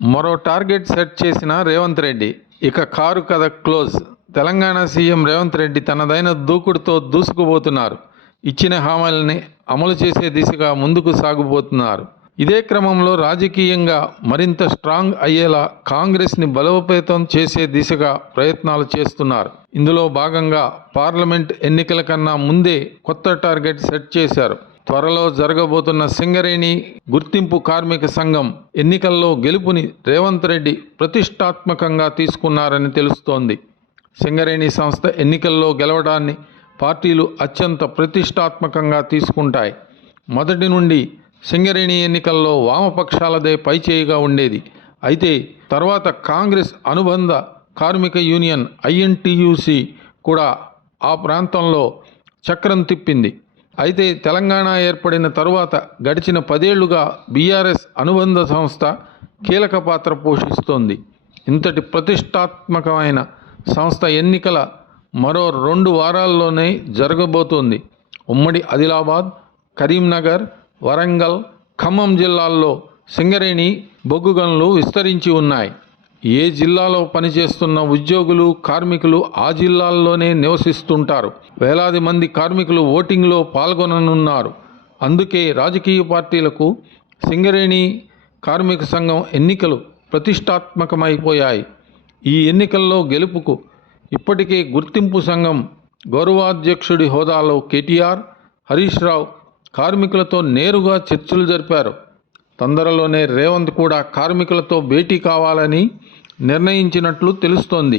మరో target set చేసిన రేవంత్ రెడ్డి. ఇక కారు కథ క్లోజ్. తెలంగాణ సీఎం రేవంత్ రెడ్డి తనదైన దూకుడుతో దూసుకుపోతున్నారు. ఇచ్చిన హామీలని అమలు చేసే దిశగా ముందుకు సాగుపోతున్నారు. ఇదే క్రమంలో రాజకీయంగా మరింత స్ట్రాంగ్ అయ్యేలా కాంగ్రెస్ని బలోపేతం చేసే దిశగా ప్రయత్నాలు చేస్తున్నారు. ఇందులో భాగంగా పార్లమెంట్ ఎన్నికల కన్నా ముందే కొత్త టార్గెట్ సెట్ చేశారు. త్వరలో జరగబోతున్న సింగరేణి గుర్తింపు కార్మిక సంఘం ఎన్నికల్లో గెలుపుని రేవంత్ రెడ్డి ప్రతిష్టాత్మకంగా తీసుకున్నారని తెలుస్తోంది. సింగరేణి సంస్థ ఎన్నికల్లో గెలవడాన్ని పార్టీలు అత్యంత ప్రతిష్టాత్మకంగా తీసుకుంటాయి. మొదటి నుండి సింగరేణి ఎన్నికల్లో వామపక్షాలదే పైచేయిగా ఉండేది. అయితే తర్వాత కాంగ్రెస్ అనుబంధ కార్మిక యూనియన్ ఐఎన్టీయూసీ కూడా ఆ ప్రాంతంలో చక్రం తిప్పింది. అయితే తెలంగాణ ఏర్పడిన తరువాత గడిచిన 10 ఏళ్లుగా బీఆర్ఎస్ అనుబంధ సంస్థ కీలక పాత్ర పోషిస్తోంది. ఇంతటి ప్రతిష్టాత్మకమైన సంస్థ ఎన్నికల మరో 2 వారాల్లోనే జరగబోతోంది. ఉమ్మడి ఆదిలాబాద్, కరీంనగర్, వరంగల్, ఖమ్మం జిల్లాల్లో సింగరేణి బొగ్గు గనులు విస్తరించి ఉన్నాయి. ఏ జిల్లాలో పనిచేస్తున్న ఉద్యోగులు, కార్మికులు ఆ జిల్లాల్లోనే నివసిస్తుంటారు. వేలాది మంది కార్మికులు ఓటింగ్లో పాల్గొననున్నారు. అందుకే రాజకీయ పార్టీలకు సింగరేణి కార్మిక సంఘం ఎన్నికలు ప్రతిష్టాత్మకమైపోయాయి. ఈ ఎన్నికల్లో గెలుపుకు ఇప్పటికే గుర్తింపు సంఘం గౌరవాధ్యక్షుడి హోదాలో కేటీఆర్, హరీష్ రావు కార్మికులతో నేరుగా చర్చలు జరిపారు. తొందరలోనే రేవంత్ కూడా కార్మికులతో భేటీ కావాలని నిర్ణయించినట్లు తెలుస్తోంది.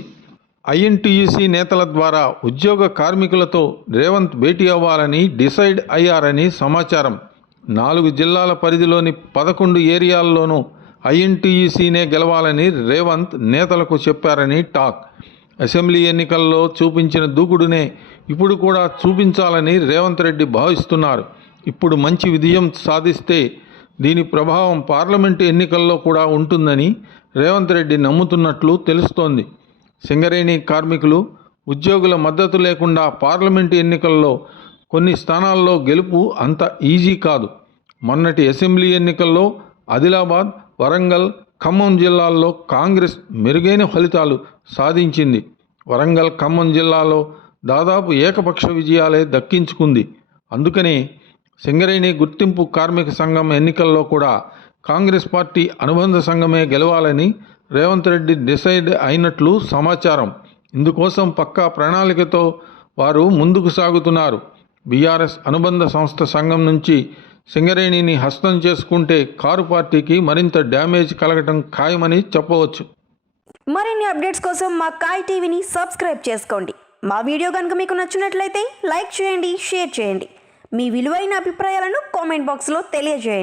ఐఎన్టీయూసీ నేతల ద్వారా ఉద్యోగ కార్మికులతో రేవంత్ భేటీ అవ్వాలని డిసైడ్ అయ్యారని సమాచారం. 4 జిల్లాల పరిధిలోని 11 ఏరియాల్లోనూ ఐఎన్టీయూసీనే గెలవాలని రేవంత్ నేతలకు చెప్పారని టాక్. అసెంబ్లీ ఎన్నికల్లో చూపించిన దూకుడునే ఇప్పుడు కూడా చూపించాలని రేవంత్ రెడ్డి భావిస్తున్నారు. ఇప్పుడు మంచి విజయం సాధిస్తే దీని ప్రభావం పార్లమెంటు ఎన్నికల్లో కూడా ఉంటుందని రేవంత్ రెడ్డి నమ్ముతున్నట్లు తెలుస్తోంది. సింగరేణి కార్మికులు, ఉద్యోగుల మద్దతు లేకుండా పార్లమెంటు ఎన్నికల్లో కొన్ని స్థానాల్లో గెలుపు అంత ఈజీ కాదు. మొన్నటి అసెంబ్లీ ఎన్నికల్లో ఆదిలాబాద్, వరంగల్, ఖమ్మం జిల్లాల్లో కాంగ్రెస్ మెరుగైన ఫలితాలు సాధించింది. వరంగల్, ఖమ్మం జిల్లాలో దాదాపు ఏకపక్ష విజయాలే దక్కించుకుంది. అందుకనే సింగరేణి గుర్తింపు కార్మిక సంఘం ఎన్నికల్లో కూడా కాంగ్రెస్ పార్టీ అనుబంధ సంఘమే గెలవాలని రేవంత్ రెడ్డి డిసైడ్ అయినట్లు సమాచారం. ఇందుకోసం పక్కా ప్రణాళికతో వారు ముందుకు సాగుతున్నారు. బీఆర్ఎస్ అనుబంధ సంస్థ సంఘం నుంచి సింగరేణిని హస్తం చేసుకుంటే కారు పార్టీకి మరింత డ్యామేజ్ కలగటం ఖాయమని చెప్పవచ్చు. మరిన్ని అప్డేట్స్ కోసం మా కాయ్ టీవీని సబ్స్క్రైబ్ చేసుకోండి. మా వీడియో కనుక మీకు నచ్చినట్లయితే లైక్ చేయండి, షేర్ చేయండి. మీ విలువైన అభిప్రాయాలను కామెంట్ బాక్స్లో తెలియజేయండి.